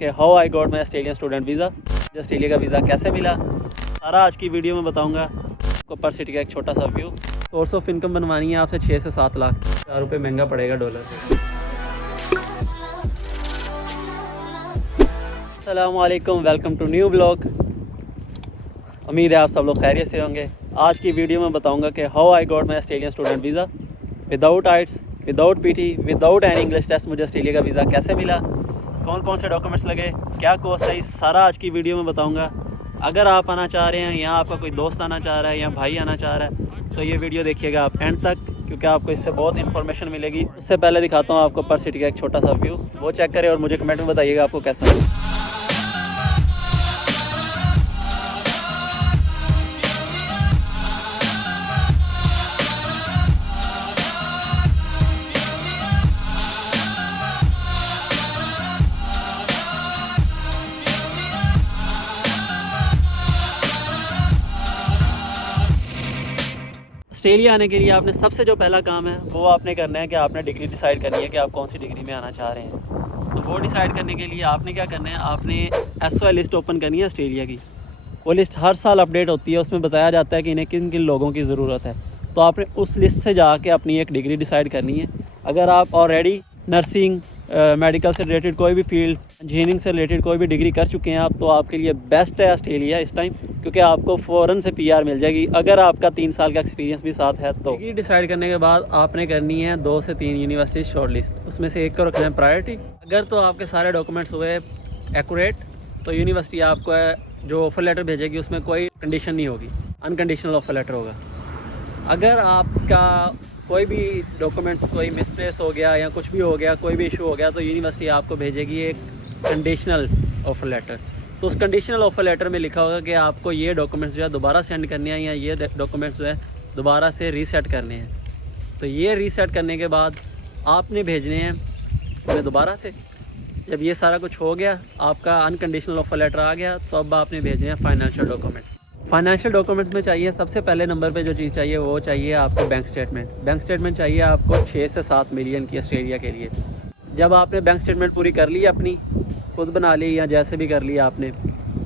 कि how I got my Australian student visa, मुझे Australia का वीज़ा कैसे मिला, सारा आज की वीडियो में बताऊंगा आपको। पर सिटी का एक छोटा सा व्यू। सोर्स ऑफ इनकम बनवानी है आपसे 6 से 7 लाख, 4 रुपये महंगा पड़ेगा डॉलर से। अस्सलाम वालेकुम, वेलकम टू न्यू ब्लॉग। उम्मीद है आप सब लोग खैरियत से होंगे। आज की वीडियो में बताऊंगा कि how I got my Australian student visa without IELTS, without PTE, without any English test मुझे ऑस्ट्रेलिया का वीज़ा कैसे मिला, कौन कौन से डॉक्यूमेंट्स लगे, क्या कॉस्ट आई, सारा आज की वीडियो में बताऊंगा। अगर आप आना चाह रहे हैं या आपका कोई दोस्त आना चाह रहा है या भाई आना चाह रहा है तो ये वीडियो देखिएगा आप एंड तक, क्योंकि आपको इससे बहुत इन्फॉर्मेशन मिलेगी। उससे पहले दिखाता हूँ आपको पर सिटी का एक छोटा सा व्यू, वो चेक करें और मुझे कमेंट में बताइएगा आपको कैसा लगा। ऑस्ट्रेलिया आने के लिए आपने सबसे जो पहला काम है वो आपने करना है कि आपने डिग्री डिसाइड करनी है कि आप कौन सी डिग्री में आना चाह रहे हैं। तो वो डिसाइड करने के लिए आपने क्या करना है, आपने SOL लिस्ट ओपन करनी है ऑस्ट्रेलिया की। वो लिस्ट हर साल अपडेट होती है, उसमें बताया जाता है कि इन्हें किन किन लोगों की ज़रूरत है। तो आपने उस लिस्ट से जाके अपनी एक डिग्री डिसाइड करनी है। अगर आप ऑलरेडी नर्सिंग, मेडिकल से रिलेटेड कोई भी फील्ड, इंजीनियरिंग से रिलेटेड कोई भी डिग्री कर चुके हैं आप, तो आपके लिए बेस्ट है ऑस्ट्रेलिया इस टाइम, क्योंकि आपको फ़ौरन से PR मिल जाएगी अगर आपका 3 साल का एक्सपीरियंस भी साथ है। तो डिग्री डिसाइड करने के बाद आपने करनी है 2 से 3 यूनिवर्सिटी शॉर्ट लिस्ट, उसमें से एक को रखना है प्रायोरिटी। अगर तो आपके सारे डॉक्यूमेंट्स हुए एक्यूरेट तो यूनिवर्सिटी आपको जो ऑफर लेटर भेजेगी उसमें कोई कंडीशन नहीं होगी, अनकंडीशनल ऑफर लेटर होगा। अगर आपका कोई भी डॉक्यूमेंट्स कोई मिसप्लेस हो गया या कुछ भी हो गया, कोई भी इशू हो गया, तो यूनिवर्सिटी आपको भेजेगी एक कंडीशनल ऑफर लेटर। तो उस कंडीशनल ऑफर लेटर में लिखा होगा कि आपको ये डॉक्यूमेंट्स जो है दोबारा सेंड करने हैं या ये डॉक्यूमेंट्स जो है दोबारा से रीसेट करने हैं। तो ये रीसेट करने के बाद आपने भेजने हैं उन्हें दोबारा से। जब ये सारा कुछ हो गया, आपका अनकंडीशनल ऑफर लेटर आ गया, तो अब आपने भेजने हैं फाइनेंशियल डॉक्यूमेंट्स। फाइनेंशियल डॉक्यूमेंट्स में चाहिए सबसे पहले नंबर पे जो चीज़ चाहिए वो चाहिए आपको बैंक स्टेटमेंट। बैंक स्टेटमेंट चाहिए आपको 6 से 7 मिलियन की ऑस्ट्रेलिया के लिए। जब आपने बैंक स्टेटमेंट पूरी कर ली, अपनी खुद बना ली या जैसे भी कर लिया आपने,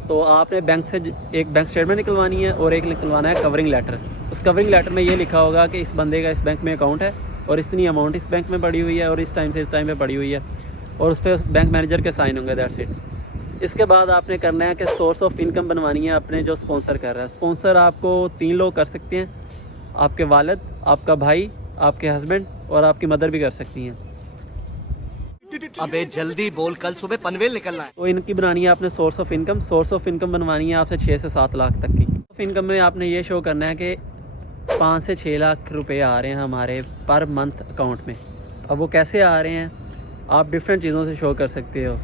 तो आपने बैंक से एक बैंक स्टेटमेंट निकलवानी है और एक निकलवाना है कवरिंग लेटर। उस कवरिंग लेटर में ये लिखा होगा कि इस बंदे का इस बैंक में अकाउंट है और इतनी अमाउंट इस बैंक में पड़ी हुई है और इस टाइम से इस टाइम पे पड़ी हुई है, और उस पर बैंक मैनेजर के साइन होंगे, दैट्स इट। इसके बाद आपने करना है कि सोर्स ऑफ इनकम बनवानी है अपने जो स्पॉन्सर कर रहा है। स्पॉन्सर आपको 3 लोग कर सकते हैं, आपके वालिद, आपका भाई, आपके हस्बैंड और आपकी मदर भी कर सकती हैं। अबे जल्दी बोल, कल सुबह पनवेल निकलना है। तो इनकी बनानी है आपने source of income. Source of income बनवानी है आपसे 6 से 7 लाख तक की। इनकम में आपने ये शो करना है कि 5 से 6 लाख रुपए आ रहे हैं हमारे पर मंथ अकाउंट में। अब वो कैसे आ रहे हैं आप डिफरेंट चीज़ों से शो कर सकते हो।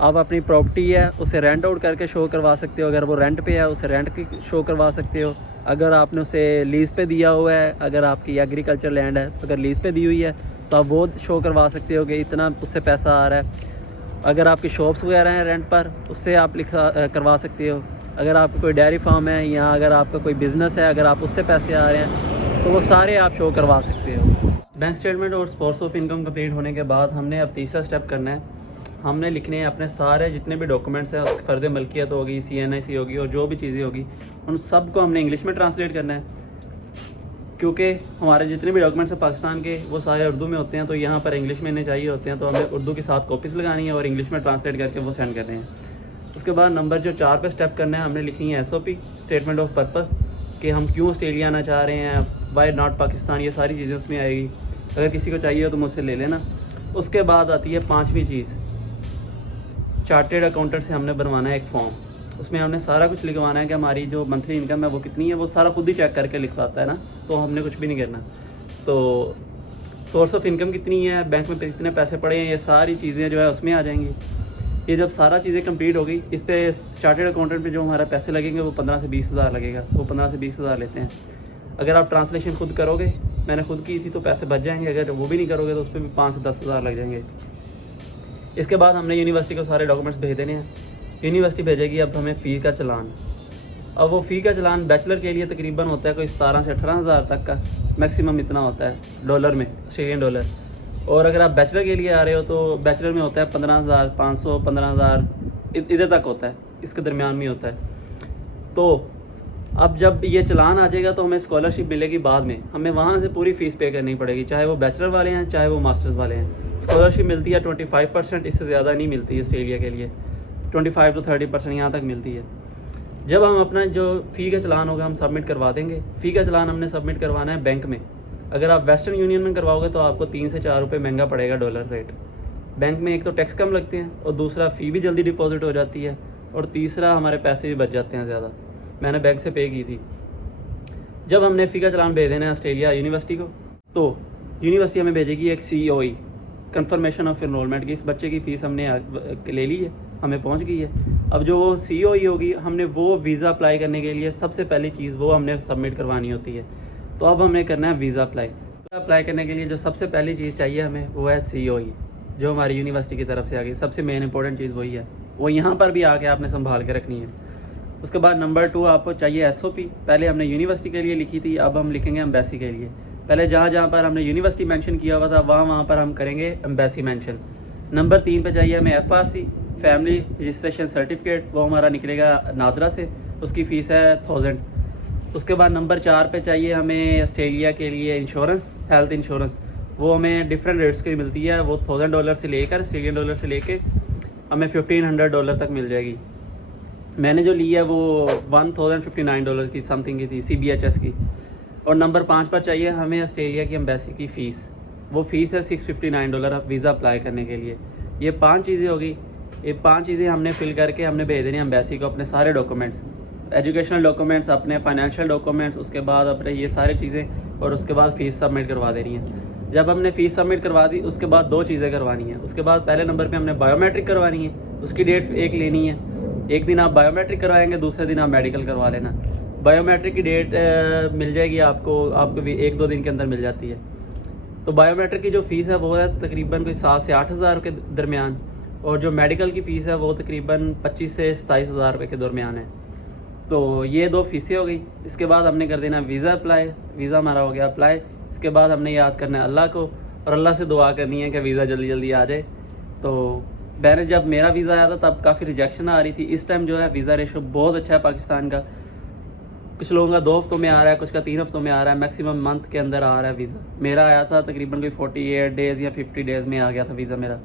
आप अपनी प्रॉपर्टी है उसे रेंट आउट करके शो करवा सकते हो, अगर वो रेंट पे है उसे रेंट की शो करवा सकते हो। अगर आपने उसे लीज़ पे दिया हुआ है, अगर आपकी एग्रीकल्चर लैंड है तो अगर लीज़ पे दी हुई है तो आप वो शो करवा सकते हो कि इतना उससे पैसा आ रहा है। अगर आपकी शॉप्स वगैरह हैं रेंट पर, उससे आप करवा सकते हो। अगर आपका कोई डेयरी फार्म है या अगर आपका कोई बिज़नेस है, अगर आप उससे पैसे आ रहे हैं तो वो सारे आप शो करवा सकते हो। बैंक स्टेटमेंट और सोर्स ऑफ इनकम कंप्लीट होने के बाद हमने अब तीसरा स्टेप करना है। हमने लिखने हैं अपने सारे जितने भी डॉक्यूमेंट्स हैं, उसकी फ़र्द मलकियत होगी, CNIC होगी और जो भी चीज़ें होगी, उन सब को हमने इंग्लिश में ट्रांसलेट करना है, क्योंकि हमारे जितने भी डॉक्यूमेंट्स हैं पाकिस्तान के वो सारे उर्दू में होते हैं। तो यहाँ पर इंग्लिश में इन्हें चाहिए होते हैं, तो हमें उर्दू के साथ कॉपीज़ लगानी है और इंग्लिश में ट्रांसलेट करके वो सेंड करने हैं। उसके बाद नंबर जो 4 पे स्टेप करना है, हमने लिखनी है SOP, स्टेटमेंट ऑफ पर्पस, कि हम क्यों ऑस्ट्रेलिया आना चाह रहे हैं, वाई नॉट पाकिस्तान, ये सारी चीज़ें उसमें आएगी। अगर किसी को चाहिए हो तो मुझसे ले लेना। उसके बाद आती है 5वीं चीज़, चार्टेड अकाउंटेंट से हमने बनवाना है एक फॉर्म। उसमें हमने सारा कुछ लिखवाना है कि हमारी जो मंथली इनकम है वो कितनी है, वो सारा खुद ही चेक करके लिखवाता है ना, तो हमने कुछ भी नहीं करना। तो सोर्स ऑफ इनकम कितनी है, बैंक में कितने पैसे पड़े हैं, ये सारी चीज़ें जो है उसमें आ जाएंगी। ये जब सारा चीज़ें कंप्लीट होगी, इस पर चार्टेड अकाउंटेंट पे जो हमारा पैसे लगेंगे वो 15 से 20 हज़ार लगेगा। वो 15 से 20 हज़ार लेते हैं। अगर आप ट्रांसलेशन खुद करोगे, मैंने खुद की थी, तो पैसे बच जाएंगे। अगर वो भी नहीं करोगे तो उस पर भी 5 से 10 हज़ार लग जाएंगे। इसके बाद हमने यूनिवर्सिटी को सारे डॉक्यूमेंट्स भेज देने हैं। यूनिवर्सिटी भेजेगी अब हमें फ़ी का चलान। अब वो फ़ी का चलान बैचलर के लिए तकरीबन होता है कोई 17 से 18 हज़ार तक का, मैक्सिमम इतना होता है डॉलर में, ऑस्ट्रेलियन डॉलर। और अगर आप बैचलर के लिए आ रहे हो तो बैचलर में होता है 15,500, 15,000 इधर तक होता है, इसके दरमियान में होता है। तो अब जब ये चलान आ जाएगा तो हमें स्कॉलरशिप मिलेगी बाद में, हमें वहाँ से पूरी फ़ीस पे करनी पड़ेगी, चाहे वो बैचलर वाले हैं चाहे वो मास्टर्स वाले हैं। स्कॉलरशिप मिलती है 25%, इससे ज़्यादा नहीं मिलती है ऑस्ट्रेलिया के लिए, 25 to 30% यहाँ तक मिलती है। जब हम अपना जो फ़ी का चलान होगा हम सबमिट करवा देंगे। फ़ी का चलान हमने सबमिट करवाना है बैंक में। अगर आप वेस्टर्न यूनियन में करवाओगे तो आपको 3 से 4 रुपये महंगा पड़ेगा डॉलर रेट। बैंक में एक तो टैक्स कम लगते हैं और दूसरा फ़ी भी जल्दी डिपॉजिट हो जाती है और तीसरा हमारे पैसे भी बच जाते हैं ज़्यादा। मैंने बैंक से पे की थी। जब हमने फ़ी का चलान भेज देना है ऑस्ट्रेलिया यूनिवर्सिटी को, तो यूनिवर्सिटी हमें भेजेगी एक COE, कन्फर्मेशन ऑफ इनरोलमेंट की। इस बच्चे की फ़ीस हमने ले ली है, हमें पहुंच गई है। अब जो वो COE होगी, हमने वो वीज़ा अप्लाई करने के लिए सबसे पहली चीज़ वो हमने सबमिट करवानी होती है। तो अब हमें करना है वीज़ा अप्लाई। तो अप्लाई करने के लिए जो सबसे पहली चीज़ चाहिए हमें वो है COE, जो हमारी यूनिवर्सिटी की तरफ से आ गई। सबसे मेन इंपॉर्टेंट चीज़ वही है, वो यहाँ पर भी आके आपने संभाल के रखनी है। उसके बाद नंबर 2 आपको चाहिए SOP। पहले हमने यूनिवर्सिटी के लिए लिखी थी, अब हम लिखेंगे एम्बेसी के लिए। पहले जहाँ पर हमने यूनिवर्सिटी मेंशन किया हुआ था वहाँ पर हम करेंगे एम्बेसी मेंशन। नंबर 3 पे चाहिए हमें FRC, फैमिली रजिस्ट्रेशन सर्टिफिकेट, वो हमारा निकलेगा नादरा से, उसकी फ़ीस है 1000। उसके बाद नंबर 4 पे चाहिए हमें ऑस्ट्रेलिया के लिए इंश्योरेंस, हेल्थ इंश्योरेंस। वो हमें डिफरेंट रेट्स की मिलती है, वो $1000 से लेकर ऑस्ट्रेलियन डॉलर से लेके हमें $1500 तक मिल जाएगी। मैंने जो ली है वो $1059 की समथिंग की थी, CBHS की। और नंबर 5 पर चाहिए हमें ऑस्ट्रेलिया की एम्बेसी की फ़ीस, वो फ़ीस है $659 वीज़ा अप्लाई करने के लिए। ये 5 चीज़ें होगी। ये 5 चीज़ें हमने फिल करके हमने भेज देनी एम्बेसी को, अपने सारे डॉक्यूमेंट्स, एजुकेशनल डॉक्यूमेंट्स, अपने फाइनेंशियल डॉक्यूमेंट्स, उसके बाद अपने ये सारी चीज़ें, और उसके बाद फ़ीस सबमिट करवा देनी है। जब हमने फ़ीस सबमिट करवा दी उसके बाद 2 चीज़ें करवानी है। उसके बाद पहले नंबर पे हमने बायोमेट्रिक करवानी है, उसकी डेट एक लेनी है। एक दिन आप बायोमेट्रिक करवाएंगे, दूसरे दिन आप मेडिकल करवा लेना। बायोमेट्रिक की डेट मिल जाएगी आपको भी 1-2 दिन के अंदर मिल जाती है। तो बायोमेट्रिक की जो फ़ीस है वो है तकरीबन कोई 7 से 8 हज़ार के दरमियान, और जो मेडिकल की फ़ीस है वो तकरीबन 25 से 27 हज़ार रुपये के दरमियान है। तो ये 2 फ़ीसें हो गई। इसके बाद हमने कर देना वीज़ा अप्लाई। वीज़ा हमारा हो गया अप्लाई। इसके बाद हमने याद करना है अल्लाह को, और अल्लाह से दुआ करनी है कि वीज़ा जल्दी जल्दी आ जाए। तो मैंने जब मेरा वीज़ा आया था तब काफ़ी रिजेक्शन आ रही थी। इस टाइम जो है वीज़ा रेशो बहुत अच्छा है पाकिस्तान का। कुछ लोगों का 2 हफ्तों में आ रहा है, कुछ का 3 हफ्तों में आ रहा है, मैक्सिमम मंथ के अंदर आ रहा है वीज़ा। मेरा आया था तकरीबन कोई 48 डेज़ या 50 डेज़ में आ गया था वीज़ा मेरा।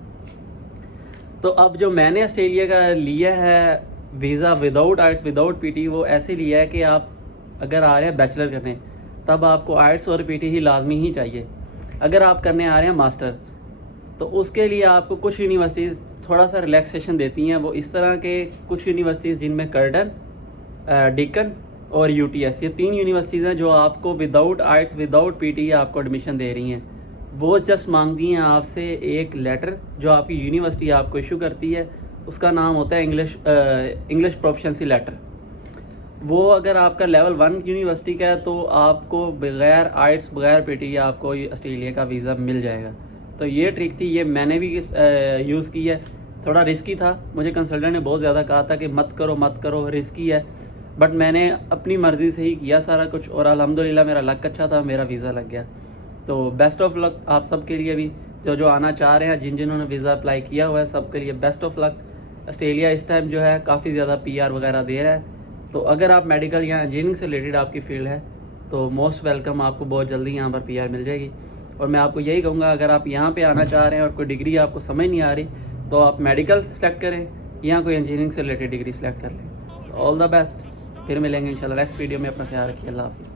तो अब जो मैंने ऑस्ट्रेलिया का लिया है visa without IELTS without PT, वो ऐसे लिया है कि आप अगर आ रहे हैं बैचलर करने तब आपको आइट्स और PT ही लाजमी ही चाहिए। अगर आप करने आ रहे हैं मास्टर तो उसके लिए आपको कुछ यूनिवर्सिटीज़ थोड़ा सा रिलैक्सेशन देती हैं। वो इस तरह के कुछ यूनिवर्सिटीज़ जिनमें कर्डन, डिकन और UTS, ये 3 यूनिवर्सिटीज़ हैं जो आपको विदाउट आइट्स विदाउट PT आपको एडमिशन दे रही हैं। वो जस्ट मांगती हैं आपसे एक लेटर जो आपकी यूनिवर्सिटी आपको इशू करती है, उसका नाम होता है इंग्लिश प्रोफिशिएंसी लेटर। वो अगर आपका लेवल 1 यूनिवर्सिटी का है तो आपको बगैर आइट्स बगैर PT आपको ऑस्ट्रेलिया का वीज़ा मिल जाएगा। तो ये ट्रिक थी, ये मैंने भी यूज़ की है। थोड़ा रिस्की था, मुझे कंसल्टेंट ने बहुत ज़्यादा कहा था कि मत करो, रिस्की है, बट मैंने अपनी मर्ज़ी से ही किया सारा कुछ, और अल्हम्दुलिल्लाह मेरा लक अच्छा था, मेरा वीज़ा लग गया। तो बेस्ट ऑफ लक आप सब के लिए भी, जो आना चाह रहे हैं, जिन्होंने वीज़ा अप्लाई किया हुआ है, सब के लिए बेस्ट ऑफ लक। ऑस्ट्रेलिया इस टाइम जो है काफ़ी ज़्यादा PR वगैरह दे रहा है। तो अगर आप मेडिकल या इंजीनियरिंग से रिलेटेड आपकी फील्ड है तो मोस्ट वेलकम, आपको बहुत जल्दी यहाँ पर PR मिल जाएगी। और मैं आपको यही कहूँगा, अगर आप यहाँ पे आना चाह रहे हैं और कोई डिग्री आपको समझ नहीं आ रही तो आप मेडिकल सेलेक्ट करें या कोई इंजीनियरिंग से रिलेटेड डिग्री सेलेक्ट कर लें। ऑल द बेस्ट, फिर मिलेंगे इंशाल्लाह नेक्स्ट वीडियो में। अपना ख्याल रखिए, अल्लाह हाफिज़।